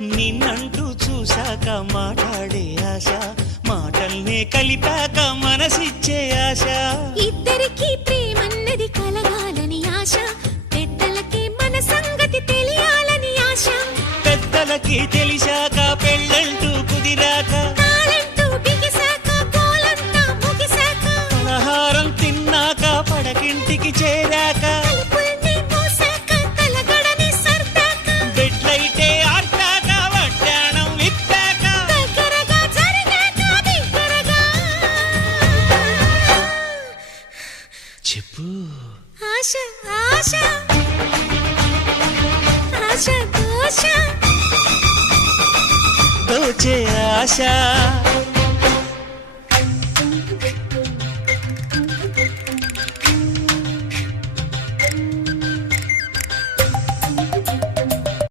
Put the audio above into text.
నిన్నంటూ చూశాక మాట్లాడే ఆశ, మాటల్నే కలిపాక మనసిచ్చే ఆశ. ఇద్దరికి ప్రేమన్నది కలగాలని ఆశ, పెద్దలకి మన సంగతి తెలియాలని ఆశ. పెద్దలకి తెలిసాక పెళ్ళంటూ కుదిరాక, తాళంటూ బిగిసాక గోలంతా ముగిసాక, పలహారం తిన్నాక పడకింటికి చేరాక, తలుపుల్ని మూసాక తలగడని సర్దాక, బెడ్లైటే ఆర్పాక వడ్డాణం విప్పాక, దగ్గరగా జరిగాక దగ్గరగా. చెప్పు ఆశ ఆశ ఆశ దోష దోచే ఆశ.